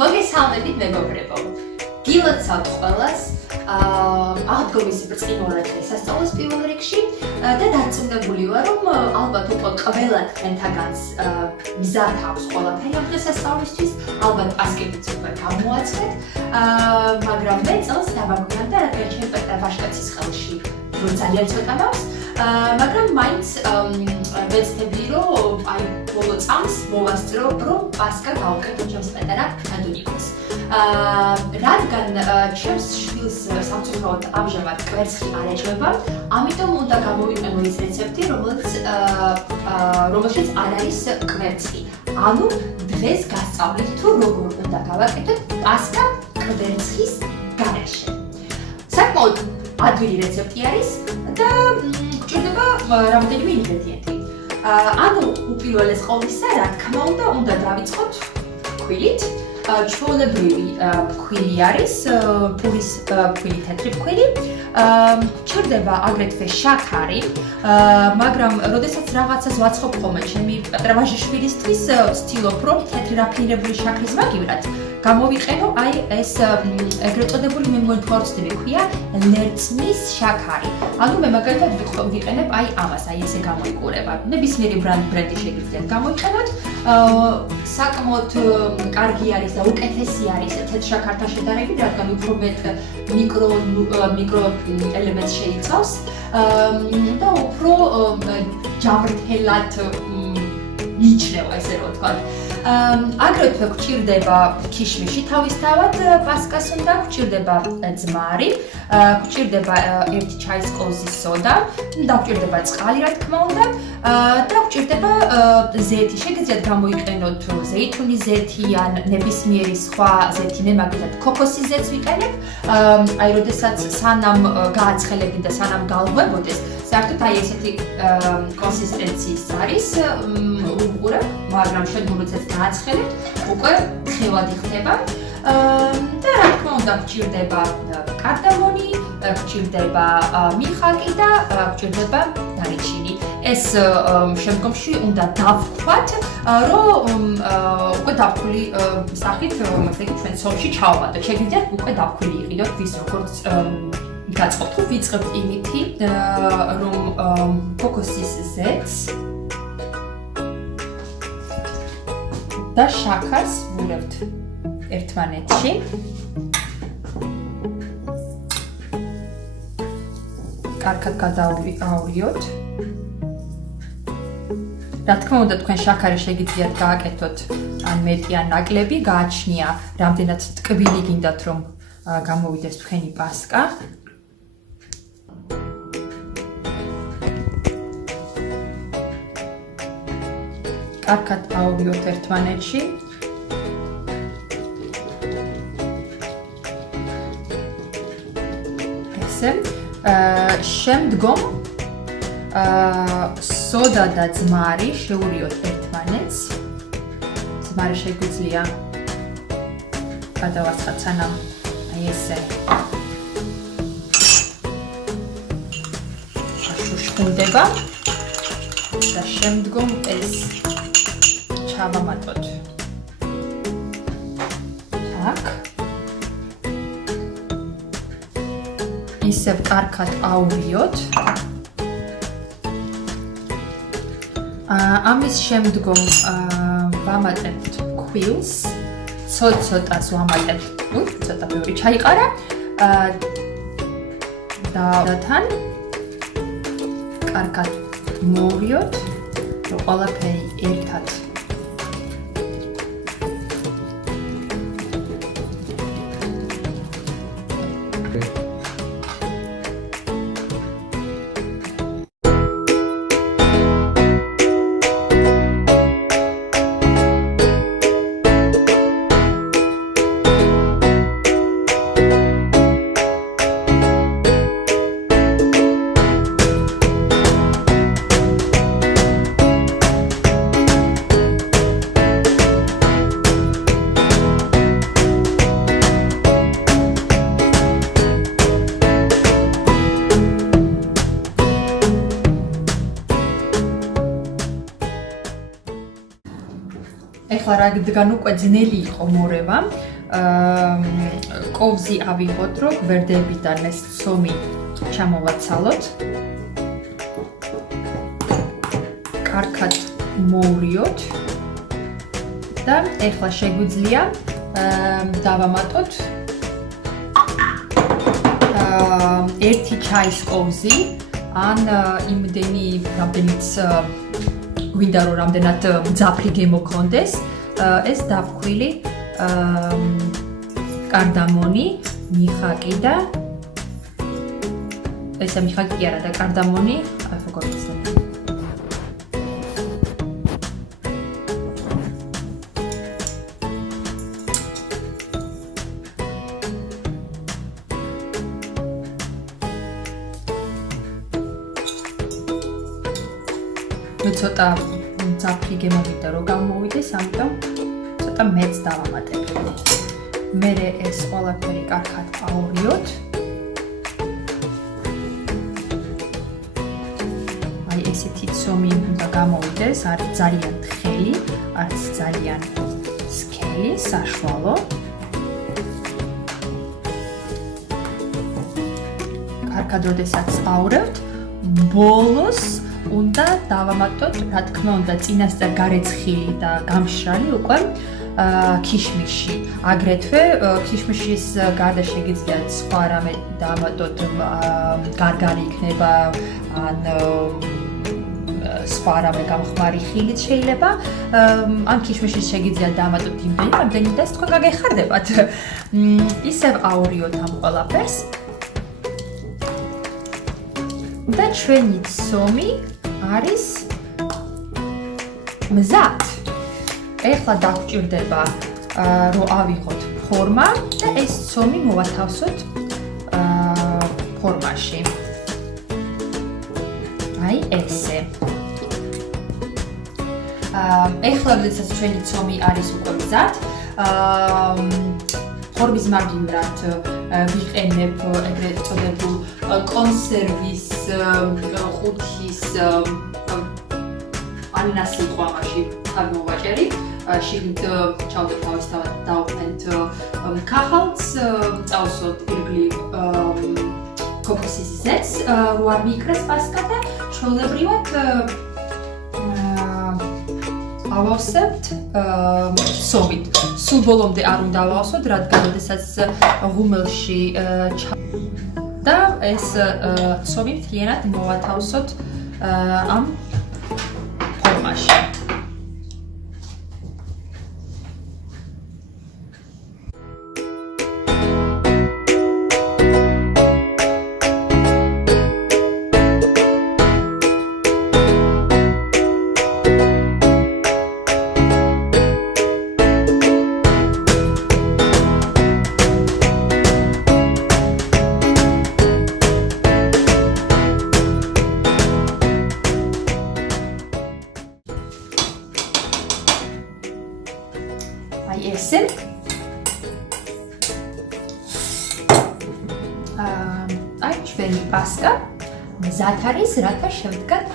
მოგესალმებით მეგობრებო. გილოცავთ ყველას აღდგომის ბრწყინვალე დღესასწაულის პირველ რიგში და დარწმუნებული ვარ, რომ ალბათ უკვე ყველა თქვენთაგანს მზად აქვს ყველაფერი ამ დღესასწაულისთვის, ალბათ პასკებიც უკვე გამოაცხეთ, მაგრამ მე წელს დავაგვიანდა, რადგან ჩემ პასკაცის ხელში ძალიან ცოტა მაქვს, მაგრამ მაინც ვეცდები, რომ აი ბოლო წამს მოვასწრო, რომ პასკა გავუკეთო ჩემს პატარა დადუნიკოს. რადგან ჩემს შვილს სამწუხაროდ ამჟამად კვერცხი არ ეჭვება, ამიტომ უნდა გამოვიყენო ის რეცეპტი, რომელშიც არ არის კვერცხი. ანუ დღეს გასწავლით თუ როგორ უნდა გავაკეთოთ პასკა კვერცხის გარეშე. საკმაოდ ადვილი რეცეპტი არის და გვჭირდება რამდენიმე ინგრედიენტი. ანუ უპირველეს ყოვლისა, რა თქმა უნდა დავიწყოთ ფქვილით. ჩვეულებრივი ფქვილი არის, პურის ფქვილი, თეთრი ფქვილი. გვჭირდება აგრეთვე შაქარი, მაგრამ როდესაც რაღაცას ვაცხობ ხოლმე ჩემი პატარა ვაჟიშვილისთვის, ვცდილობ, რომ თეთრი რაფინირებული შაქრის მაგივრად გამოვიყენო აი ეს ეგრეთ წოდებული მე მგონი ფორცდები ქვია ლერწმის შაქარი. ანუ მე მაგალითად ვიყენებ აი ამას, აი ესე გამოიყურება. ნებისმიერი ბრენდი შეგიძლიათ გამოიყენოთ. საკმაოდ კარგი არის და უკეთესი არის თეთრ შაქართან შედარებით, რადგან უფრო მეტ მიკრო ელემენტს შეიცავს და უფრო ჯამრთელად მიიჩნევა, ესე რომ ვთქვათ. აგრეთვე გვჭირდება ქიშმიში თავისთავად პასკას უნდა, გვჭირდება ძმარი, გვჭირდება 1 ჩაის კოვზის სოდა, და გვჭირდება წყალი, რა თქმა უნდა, და გვჭირდება ზეთი. შეგიძლიათ გამოიყენოთ ზეითუნის ზეთი ან ნებისმიერი სხვა ზეთი. მე მაგალითად ქოქოსის ზეთს ვიყენებ, აი როდესაც სანამ გააცხელები და სანამ galvebodes, საერთოდ აი ესეთი კონსისტენციის არის უყურებ, მაგრამ შენ როდესაც გააცხელებთ, უკვე თხევადი ხდება. და რა თქმა უნდა გვჭირდება კარდამონი, გვჭირდება მიხაკი და გვჭირდება დარიჩინი. ეს შემდგომში უნდა დავხვათ, რომ უკვე დავხვილი სახით, ესე იგი ჩვენ სოლში ჩავაბადოთ. შეგიძლიათ უკვე დავხვილი იყიდოთ ვის როგორც გაწყობთ. ვიწყებთ იმითი, რომ ქოქოსის ზეთს და შაქარს ვულებთ ერთმანეთში. კარგად გადააურიოთ. რა თქმა უნდა, თქვენ შაქარი შეგიძლიათ გააკეთოთ ან მეტი ან ნაკლები, გააჩნია რამდენად ტკბილი გინდათ, რომ გამოვიდეს თქვენი პასკა. კარგად აურიოთ ერთმანეთში. ესე შემდგომ სოდა და ძმარი შეურიოთ ერთმანეთს. ძმარი შეგვიძლია გადავაცხათ სანამ აი ესე შუშხუნდება და შემდგომ ეს ჩავამატოთ. так. ისევ კარგად აურიოთ. ამის შემდგომ ვამატებთ ქვილს, ცოტ-ცოტას ვამატებთ. ცოტა ბევრი ჩაიყარა. და თან კარგად მოვიოთ, რომ ყველაფერი ერთად ეხლა რადგან უკვე ძნელი იყო მორევა, კოვზი ავიღოთ, რომ გვერდებიდან ეს ცომი ჩამოვაცალოთ. კარგად მოურიოთ და ეხლა შეგვიძლია დავამატოთ 1 ჩაის კოვზი ან იმდენი რამდენიც გვინდა რომ რამდენად მძაფრი გემოქონდეს ეს დავქვილი კარდამონი, მიხაკი და ესა მიხაკი კი არა და კარდამონი, I forgot this name. ცოტა მძაფრი გემოვიდა რომ გამოვიდეს, ამიტომ ცოტა მეც დავამატებ. მერე ეს ყველაფერი კარგად აურიოთ. აი ესეთი ცომი უნდა გამოვიდეს, არის ძალიან თხელი, არც ძალიან სქელი, საშუალო. კარგად როდესაც აურევთ, ბოლოს უნდა დავამატოთ, რა თქმა უნდა, წინასწარ გარეცხილი და გამშრალი უკვე ქიშმიში. აგრეთვე ქიშმიშის გარდა შეგიძლიათ სხვა რამე დავამატოთ, გარგარი იქნება ან სხვა რამე გამხმარი ხილით შეიძლება. ან ქიშმიშის შეგიძლიათ დავამატოთ იმდენი, რამდენიც თქვენ გაგეხარდებათ. ისევ აურიოთ ამ ყველაფერს. და ჩვენი ცომი არის მზად. ეხლა დაგვჭირდება რომ ავიღოთ ფორმა და ეს ცომი მოვათავსოთ ფორმაში. აი ესე. ეხლა როდესაც ჩვენი ცომი არის უკვე მზად, ფორმის მაგივრად ვიყენებ ეგრეთ წოდებულ კონსერვის ხუთის ანანასი იყო ამაში აღმოვაჭერი. შიგნით ჩავდებ თავისთავად დავფენთ ქახალს, წავსვათ ირგლი ქოქოსის ზეთს, რო არ მიიქრეს პასკა და ჩვეულებრივად ავავსებთ ცომით. სულ ბოლომდე არ უნდა ავავსოთ, რადგან როდესაც ღუმელში და ეს ცომი მთლიანად მოვათავსოთ ამ ფორმაში. ესე. აი ჩვენი პასკა მზად არის, რათა შევდგათ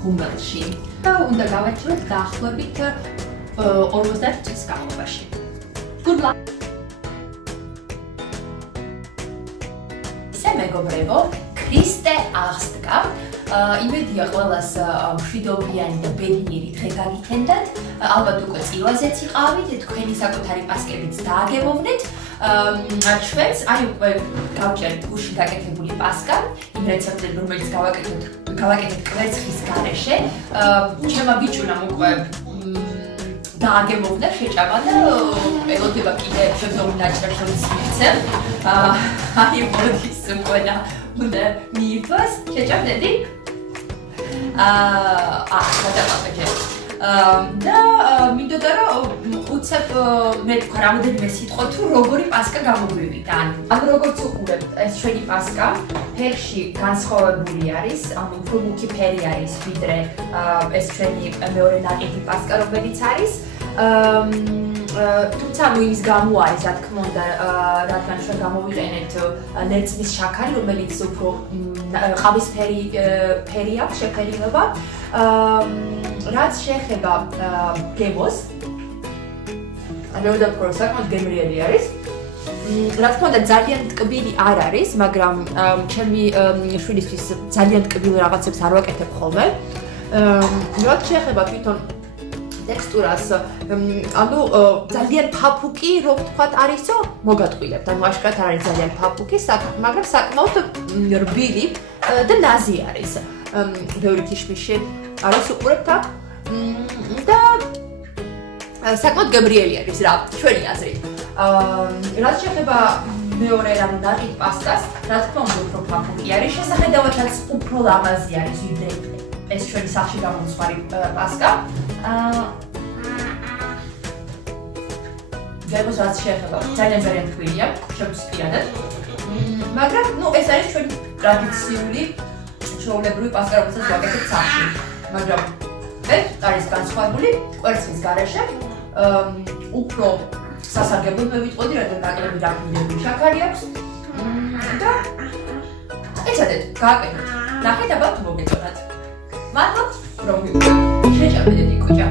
ღუმელში. და უნდა გავაჩინოთ დაახლოებით 50 წუთის განმავლობაში. Good luck! ისე მეგობრებო, ქრისტე აღსდგა. იმედია ყველას მშვიდობიანი და ბედნიერი დღე გაგიქენდათ. ალბათ უკვე წილვაზეც იყავით, თქვენი საკუთარი პასკებიც დააგემოვნეთ. ჩვენს აი უკვე გავჭერთ გუშინ გაკეთებული პასკა, იმ რეცეპტები, რომელიც გავაკეთეთ კვერცხის გარეშე. ჩემმა ბიჭუნამ უკვე დააგემოვნა, შეჭამა და ელოდება კიდე შემდგომ ნაჭრებს რომელიც მიცემ. აი მოდის უკვე და უნდა მიირთვას, შეჭამდები? გადავაყეჯე. და მინდოდა რომ უცებ მე თქვა რამოდენიმე სიტყვა თუ როგორი პასკა გამოგვივიდა. ანუ როგორც უყურებთ, ეს ჩვენი პასკა ფერში განსხვავებული არის, ანუ უფრო მუქი ფერი არის ვიდრე ეს ჩვენი მეორე ნაკეთი პასკა რომელიც არის. თუმცა ნუ ის გამო არის, რა თქმა უნდა, რადგან ჩვენ გამოვიყენეთ ნერწმის შაქარი, რომელიც უფრო ყავისფერი ფერი აქვს, შეფერილობა. რაც შეეხება გემოს, როდესაც საკმაოდ გემრიელი არის. რა თქმა უნდა ძალიან ტკბილი არ არის, მაგრამ ჩემი შვილისთვის ძალიან ტკბილ რაღაცებს არ ვაკეთებ ხოლმე. რაც შეეხება თვითონ ტექსტურას, ანუ ძალიან ფაფუკი, რო ვთქვათ, არისო, მოგატყვილებთ. ანუ აშკარად არ არის ძალიან ფაფუკი, მაგრამ საკმაოდ რბილი და ნაზი არის. ბევრი ქიშმიში არის უყურებთ აქ. და საკმაოდ გემრიელი არის რა, ჩვენი აზრით. რაც შეეხება მეორე რამ ნაყიდ პასკას, რა თქმა უნდა უფრო ფაფუკი არის, შესახედავადაც უფრო ლამაზი არის ვიდრე ეს ჩვენი სახში გამომწვარი პასკა. გემოს რაც შეეხება, ძალიან თბილია, შეგვიძლიათ. მაგრამ, ეს არის ჩვენი ტრადიციული ჩვეულებრივი პასკა, რომელსაც ვაკეთებთ სახში. მაგრამ ეს არის განსხვავებული კვერცხის გარეშე, უფრო სასარგებლოდ მე ვიტყოდი, რადგან ნაკლები დაფინდებული შაქარი აქვს და ესადეთ, გააკეთეთ. ნახეთ, ალბათ მოგეწონათ. მადლობთ, რომ შეჭამდით კუჭა.